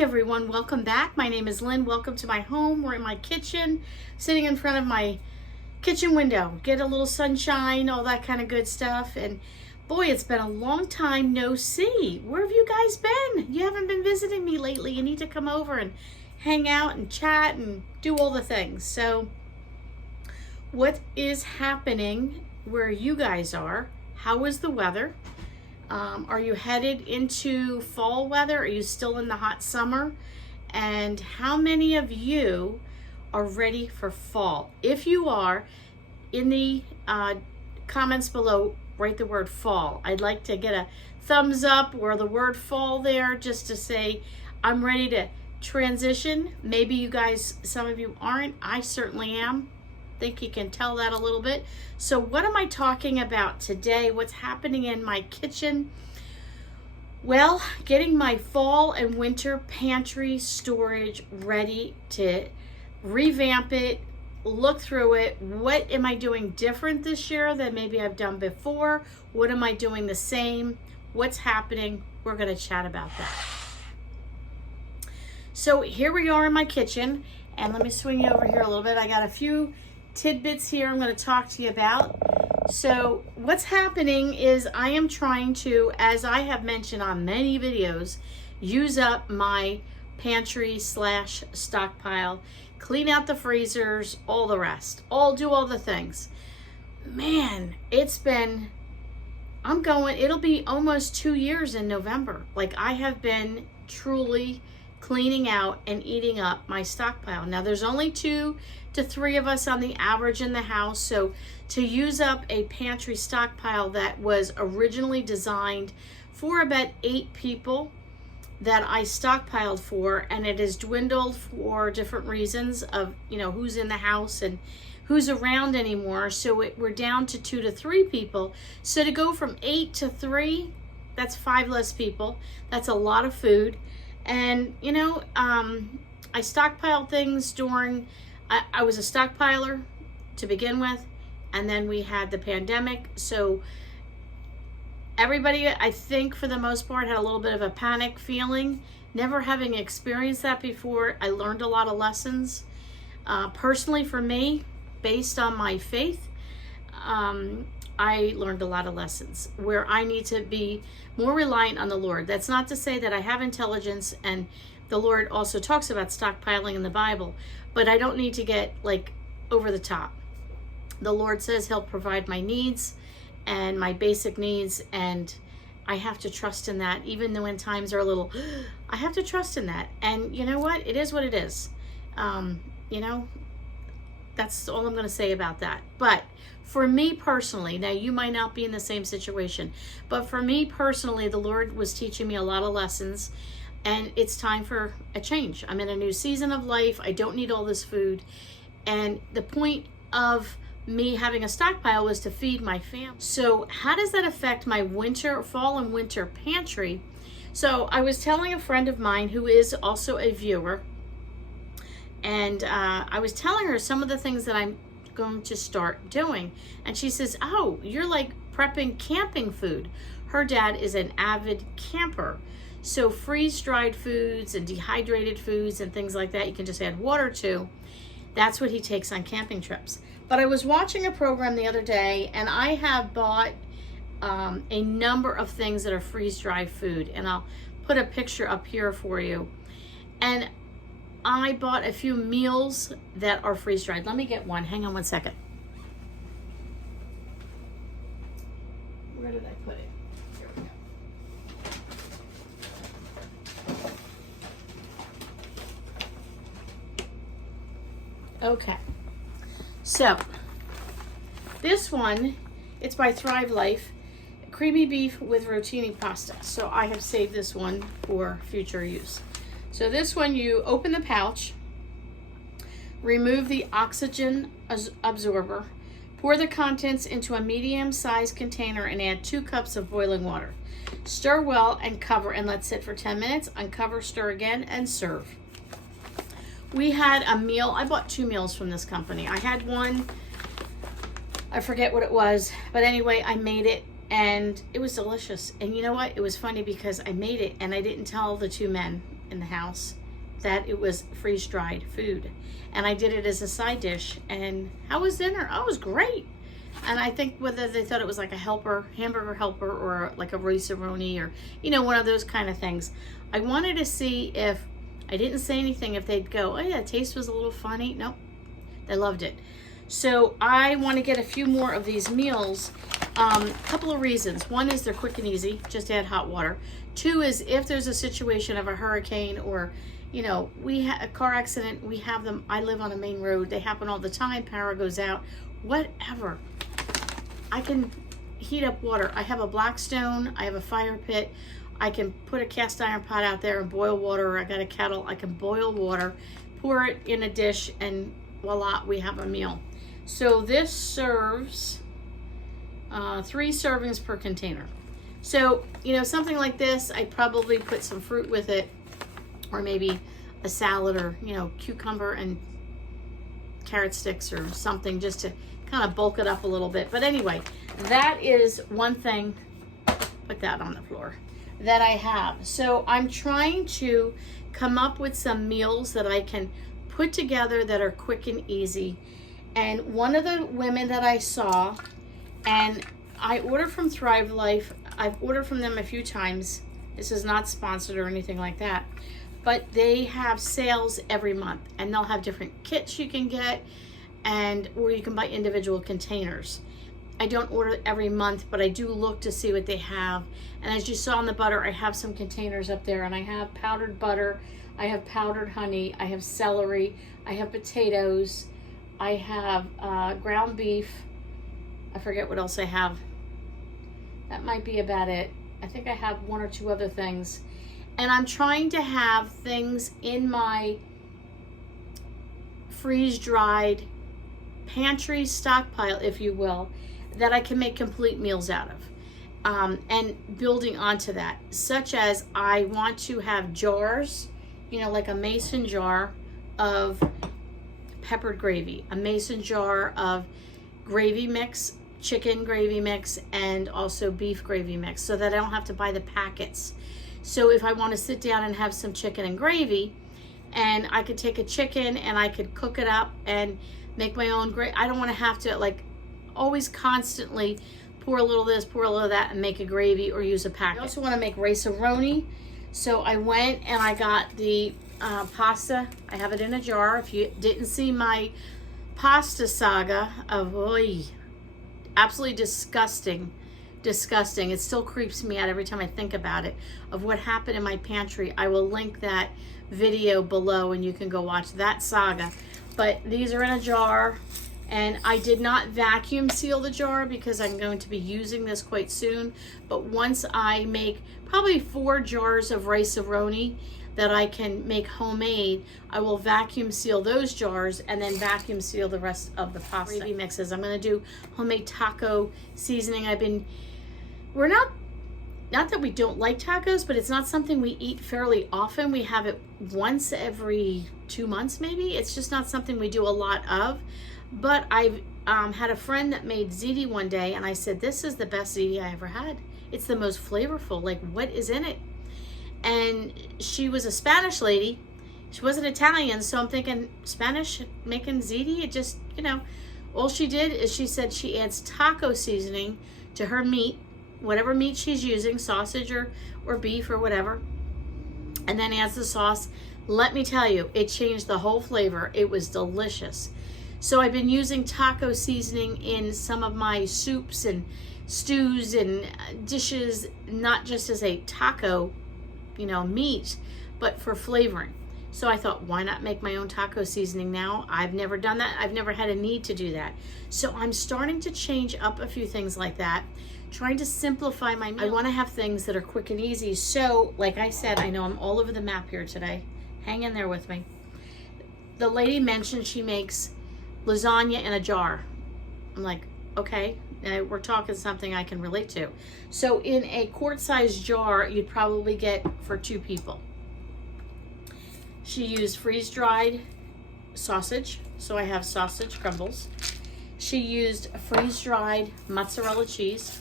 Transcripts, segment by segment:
Hi everyone, welcome back. My name is Lynn. Welcome to my home. We're in my kitchen, sitting in front of my kitchen window. Get a little sunshine, all that kind of good stuff. And boy, it's been a long time no see. Where have you guys been? You haven't been visiting me lately. You need to come over and hang out and chat and do all the things. So what is happening where you guys are? How is the weather? Are you headed into fall weather? Are you still in the hot summer? And how many of you are ready for fall? If you are, in the comments below, write the word fall. I'd like to get a thumbs up or the word fall there just to say I'm ready to transition. Maybe you guys, some of you aren't. I certainly am. Think you can tell that a little bit. So what am I talking about today? What's happening in my kitchen? Well, getting my fall and winter pantry storage ready to revamp it, look through it. What am I doing different this year than maybe I've done before? What am I doing the same? What's happening? We're going to chat about that. So here we are in my kitchen, and let me swing you over here a little bit. I got a few tidbits here I'm going to talk to you about. So what's happening is I am trying to, as I have mentioned on many videos, use up my pantry / stockpile, clean out the freezers, all the rest, do all the things. Man, it'll be almost 2 years in November. Like, I have been truly cleaning out and eating up my stockpile. Now there's only 2 to 3 of us on the average in the house, so to use up a pantry stockpile that was originally designed for about 8 people that I stockpiled for, and it has dwindled for different reasons of, who's in the house and who's around anymore. So we're down to 2 to 3 people. So to go from 8 to 3, that's 5 less people. That's a lot of food. And I stockpiled things during, I was a stockpiler to begin with, and then we had the pandemic. So everybody, I think for the most part, had a little bit of a panic feeling. Never having experienced that before, I learned a lot of lessons. Personally for me, based on my faith, I learned a lot of lessons where I need to be more reliant on the Lord. That's not to say that I have intelligence, and the Lord also talks about stockpiling in the Bible, but I don't need to get over the top. The Lord says He'll provide my needs and my basic needs, and I have to trust in that, even though when times are a little, I have to trust in that. And you know what? It is what it is. That's all I'm going to say about that. But for me personally, now you might not be in the same situation, but for me personally, the Lord was teaching me a lot of lessons, and it's time for a change. I'm in a new season of life. I don't need all this food. And the point of me having a stockpile was to feed my family. So how does that affect my fall and winter pantry? So I was telling a friend of mine who is also a viewer, and I was telling her some of the things that I'm going to start doing. And she says, oh, you're like prepping camping food. Her dad is an avid camper. So freeze-dried foods and dehydrated foods and things like that, you can just add water to. That's what he takes on camping trips. But I was watching a program the other day, and I have bought a number of things that are freeze-dried food. And I'll put a picture up here for you. And I bought a few meals that are freeze-dried. Let me get one. Hang on one second. Where did I put it? Here we go. Okay. So, this one, it's by Thrive Life. Creamy beef with rotini pasta. So I have saved this one for future use. So this one, you open the pouch, remove the oxygen absorber, pour the contents into a medium-sized container and add 2 cups of boiling water. Stir well and cover and let sit for 10 minutes. Uncover, stir again, and serve. We had a meal. I bought 2 meals from this company. I had one, I forget what it was, but anyway, I made it and it was delicious. And you know what? It was funny because I made it and I didn't tell the 2 men. in the house that it was freeze-dried food. And I did it as a side dish. And how was dinner? Oh, it was great. And I think whether they thought it was like a helper, hamburger helper, or like a Rice-A-Roni, or, you know, one of those kind of things. I wanted to see if, I didn't say anything, if they'd go, oh yeah, taste was a little funny. Nope, they loved it. So I want to get a few more of these meals. Couple of reasons. One is they're quick and easy, just add hot water. Two is if there's a situation of a hurricane or, you know, a car accident, we have them. I live on a main road. They happen all the time. Power goes out, whatever. I can heat up water. I have a Blackstone. I have a fire pit. I can put a cast iron pot out there and boil water. I got a kettle. I can boil water, pour it in a dish, and voila, we have a meal. So this serves 3 servings per container. So, you know, something like this, I'd probably put some fruit with it, or maybe a salad, or, you know, cucumber and carrot sticks or something, just to kind of bulk it up a little bit. But anyway, that is one thing, put that on the floor, that I have. So I'm trying to come up with some meals that I can put together that are quick and easy. And one of the women that I saw, and I ordered from Thrive Life, I've ordered from them a few times. This is not sponsored or anything like that, but they have sales every month, and they'll have different kits you can get, or you can buy individual containers. I don't order every month, but I do look to see what they have. And as you saw in the butter, I have some containers up there, and I have powdered butter, I have powdered honey, I have celery, I have potatoes, I have ground beef. I forget what else I have. That might be about it. I think I have 1 or 2 other things. And I'm trying to have things in my freeze-dried pantry stockpile, if you will, that I can make complete meals out of. And building onto that, such as I want to have jars, you know, like a mason jar of peppered gravy, a mason jar of gravy mix, chicken gravy mix, and also beef gravy mix, so that I don't have to buy the packets. So if I want to sit down and have some chicken and gravy, and I could take a chicken and I could cook it up and make my own gravy. I don't want to have to like always constantly pour a little of this, pour a little of that, and make a gravy or use a packet. I also want to make Rice-A-Roni. So I went and I got the pasta. I have it in a jar. If you didn't see my pasta saga of, absolutely disgusting. It still creeps me out every time I think about it, of what happened in my pantry. I will link that video below and you can go watch that saga. But these are in a jar, and I did not vacuum seal the jar because I'm going to be using this quite soon. But once I make probably 4 jars of Rice-A-Roni that I can make homemade, I will vacuum seal those jars and then vacuum seal the rest of the pasta gravy mixes. I'm going to do homemade taco seasoning. We're not that we don't like tacos, but it's not something we eat fairly often. We have it once every 2 months maybe. It's just not something we do a lot of. But I've had a friend that made ziti one day, and I said, this is the best ziti I ever had. It's the most flavorful. Like, what is in it? And she was a Spanish lady. She wasn't Italian, so I'm thinking, Spanish making ziti? It just, you know, all she did is she said she adds taco seasoning to her meat, whatever meat she's using, sausage or beef or whatever, and then adds the sauce. Let me tell you, it changed the whole flavor. It was delicious. So I've been using taco seasoning in some of my soups and stews and dishes, not just as a taco, you know, meat, but for flavoring. So I thought, why not make my own taco seasoning now? I've never done that. I've never had a need to do that. So I'm starting to change up a few things like that, trying to simplify my meal. I want to have things that are quick and easy. So like I said, I know I'm all over the map here today. Hang in there with me. The lady mentioned she makes lasagna in a jar. I'm like, okay, we're talking something I can relate to. So in a quart-sized jar, you'd probably get for 2 people. She used freeze-dried sausage, so I have sausage crumbles. She used freeze-dried mozzarella cheese,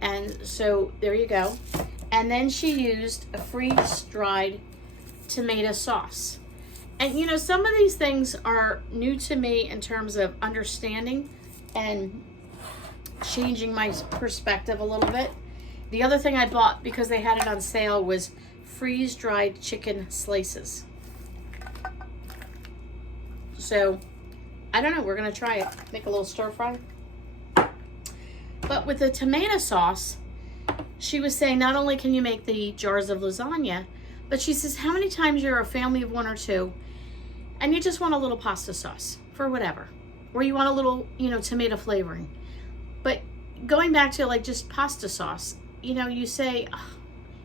and so there you go. And then she used a freeze-dried tomato sauce. And you know, some of these things are new to me in terms of understanding and changing my perspective a little bit. The other thing I bought because they had it on sale was freeze-dried chicken slices. So, I don't know, we're gonna try it. Make a little stir fry. But with the tomato sauce, she was saying not only can you make the jars of lasagna, but she says how many times you're a family of 1 or 2 and you just want a little pasta sauce for whatever, or you want a little, you know, tomato flavoring. But going back to like just pasta sauce, you know, you say, oh,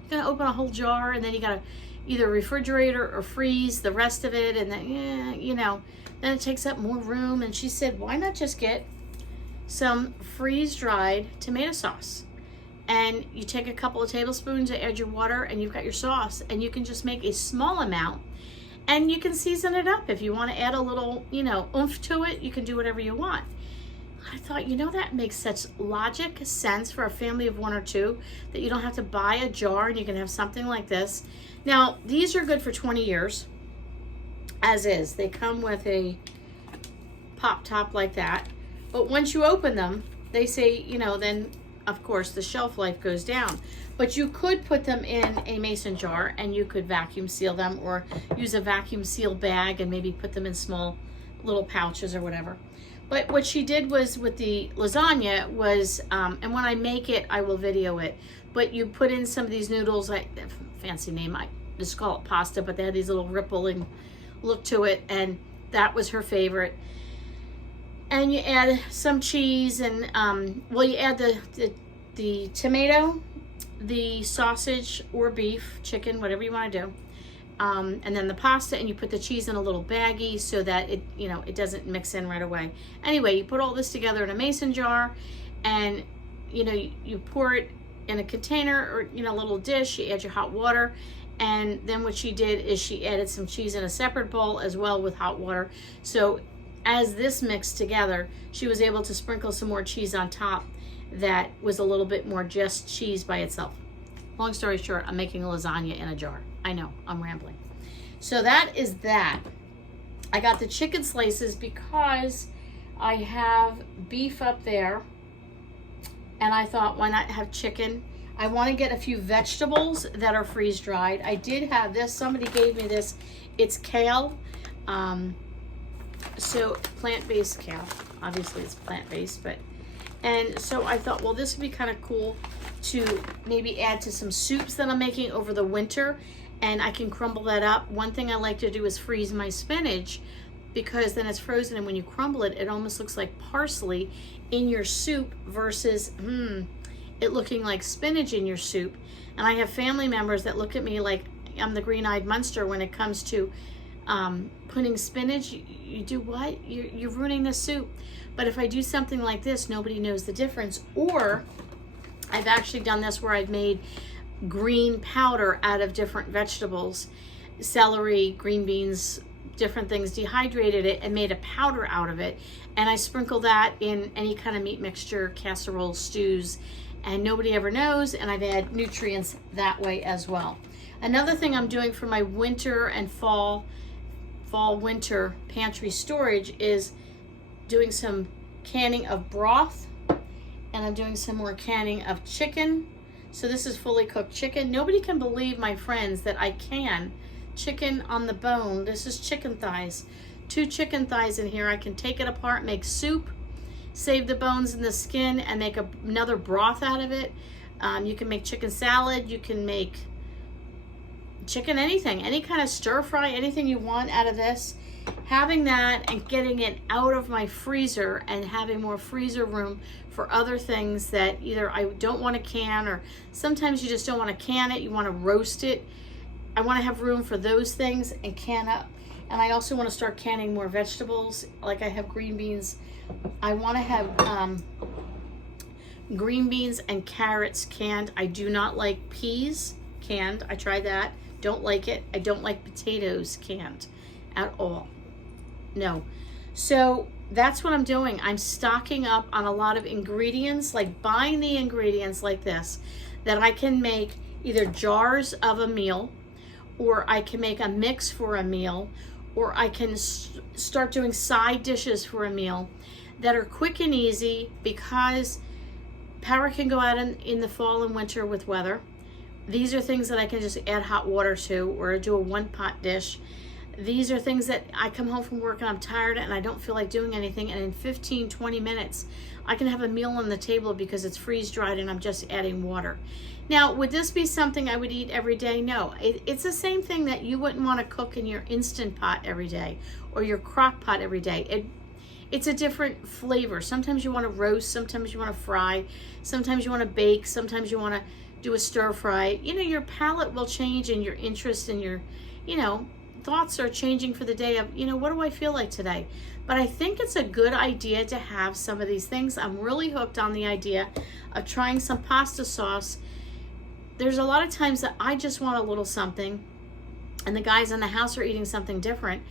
you're gonna open a whole jar and then you gotta either refrigerate or freeze the rest of it, and then, yeah, you know, then it takes up more room. And she said, why not just get some freeze-dried tomato sauce? And you take a couple of tablespoons, you add your water, and you've got your sauce, and you can just make a small amount. And you can season it up. If you want to add a little, you know, oomph to it, you can do whatever you want. I thought, you know, that makes such logic sense for a family of 1 or 2 that you don't have to buy a jar and you can have something like this. Now, these are good for 20 years, as is. They come with a pop top like that. But once you open them, they say, you know, then, of course, the shelf life goes down. But you could put them in a mason jar and you could vacuum seal them, or use a vacuum seal bag and maybe put them in small little pouches or whatever. But what she did was with the lasagna was, and when I make it, I will video it, but you put in some of these noodles, fancy name, I just call it pasta, but they had these little rippling look to it, and that was her favorite. And you add some cheese and, well, you add the tomato, the sausage or beef, chicken, whatever you want to do. And then the pasta, and you put the cheese in a little baggie so that it, you know, it doesn't mix in right away. Anyway, you put all this together in a mason jar, and you know, you pour it in a container or, you know, a little dish. You add your hot water, and then what she did is she added some cheese in a separate bowl as well with hot water. So as this mixed together, she was able to sprinkle some more cheese on top that was a little bit more just cheese by itself. Long story short, I'm making a lasagna in a jar. I know, I'm rambling. So that is that. I got the chicken slices because I have beef up there, and I thought, why not have chicken? I want to get a few vegetables that are freeze-dried. I did have this. Somebody gave me this. It's kale. So plant-based kale. Obviously, it's plant-based, but... And so I thought, well, this would be kind of cool to maybe add to some soups that I'm making over the winter, and I can crumble that up. One thing I like to do is freeze my spinach, because then it's frozen, and when you crumble it, it almost looks like parsley in your soup versus it looking like spinach in your soup. And I have family members that look at me like I'm the green-eyed monster when it comes to putting spinach. You do what? You're ruining the soup. But if I do something like this, nobody knows the difference. Or I've actually done this where I've made green powder out of different vegetables, celery, green beans, different things, dehydrated it and made a powder out of it. And I sprinkle that in any kind of meat mixture, casserole, stews, and nobody ever knows. And I've had nutrients that way as well. Another thing I'm doing for my winter and fall-winter pantry storage is doing some canning of broth, and I'm doing some more canning of chicken. So this is fully cooked chicken. Nobody can believe, my friends, that I can chicken on the bone. This is chicken thighs. 2 chicken thighs in here. I can take it apart, make soup, save the bones and the skin, and make another broth out of it. You can make chicken salad. You can make chicken anything, any kind of stir fry, anything you want out of this. Having that and getting it out of my freezer and having more freezer room for other things that either I don't want to can, or sometimes you just don't want to can it, you want to roast it. I want to have room for those things and can up. And I also want to start canning more vegetables. Like I have green beans. I want to have green beans and carrots canned. I do not like peas canned. I tried that. Don't like it. I don't like potatoes canned at all. No. So that's what I'm doing. I'm stocking up on a lot of ingredients, like buying the ingredients like this, that I can make either jars of a meal, or I can make a mix for a meal, or I can start doing side dishes for a meal that are quick and easy, because power can go out in the fall and winter with weather. These are things that I can just add hot water to, or do a one-pot dish. These are things that I come home from work and I'm tired and I don't feel like doing anything, and in 15, 20 minutes, I can have a meal on the table because it's freeze-dried and I'm just adding water. Now, would this be something I would eat every day? No. It's the same thing that you wouldn't want to cook in your Instant Pot every day or your crock pot every day. It's a different flavor. Sometimes you want to roast, sometimes you want to fry, sometimes you want to bake, sometimes you want to do a stir fry. You know, your palate will change, and your interest and your, thoughts are changing for the day of, what do I feel like today? But I think it's a good idea to have some of these things. I'm really hooked on the idea of trying some pasta sauce. There's a lot of times that I just want a little something, and the guys in the house are eating something different.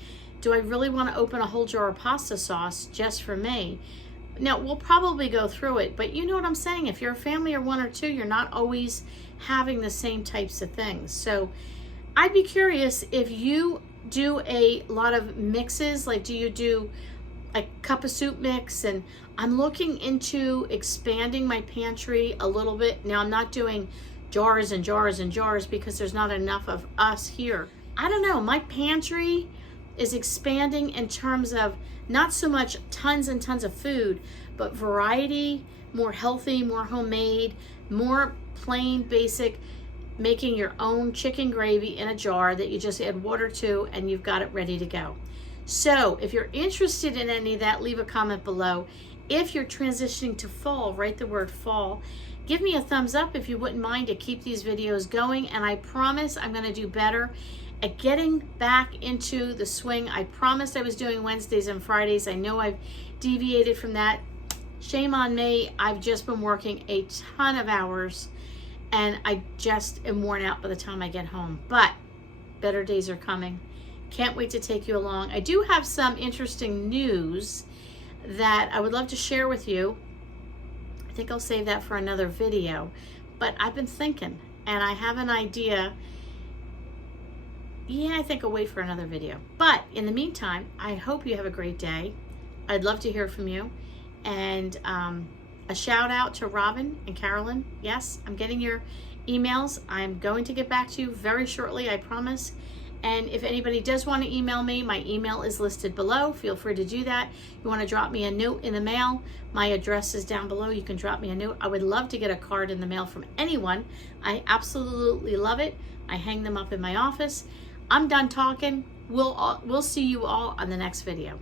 Do I really want to open a whole jar of pasta sauce just for me? Now, we'll probably go through it, but you know what I'm saying. If you're a family of one or two, you're not always having the same types of things. So I'd be curious if you do a lot of mixes. Like, do you do a cup of soup mix? And I'm looking into expanding my pantry a little bit. Now, I'm not doing jars and jars and jars because there's not enough of us here. I don't know. My pantry is expanding in terms of not so much tons and tons of food, but variety, more healthy, more homemade, more plain, basic, making your own chicken gravy in a jar that you just add water to and you've got it ready to go. So if you're interested in any of that, leave a comment below. If you're transitioning to fall, write the word fall. Give me a thumbs up if you wouldn't mind to keep these videos going, and I promise I'm going to do better at getting back into the swing. I promised I was doing Wednesdays and Fridays. I know I've deviated from that. Shame on me. I've just been working a ton of hours and I just am worn out by the time I get home. But better days are coming. Can't wait to take you along. I do have some interesting news that I would love to share with you. I think I'll save that for another video. But I've been thinking, and I have an idea. Yeah, I think I'll wait for another video. But in the meantime, I hope you have a great day. I'd love to hear from you. And a shout out to Robin and Carolyn. Yes, I'm getting your emails. I'm going to get back to you very shortly, I promise. And if anybody does want to email me, my email is listed below. Feel free to do that. You want to drop me a note in the mail, my address is down below. You can drop me a note. I would love to get a card in the mail from anyone. I absolutely love it. I hang them up in my office. I'm done talking. We'll see you all on the next video.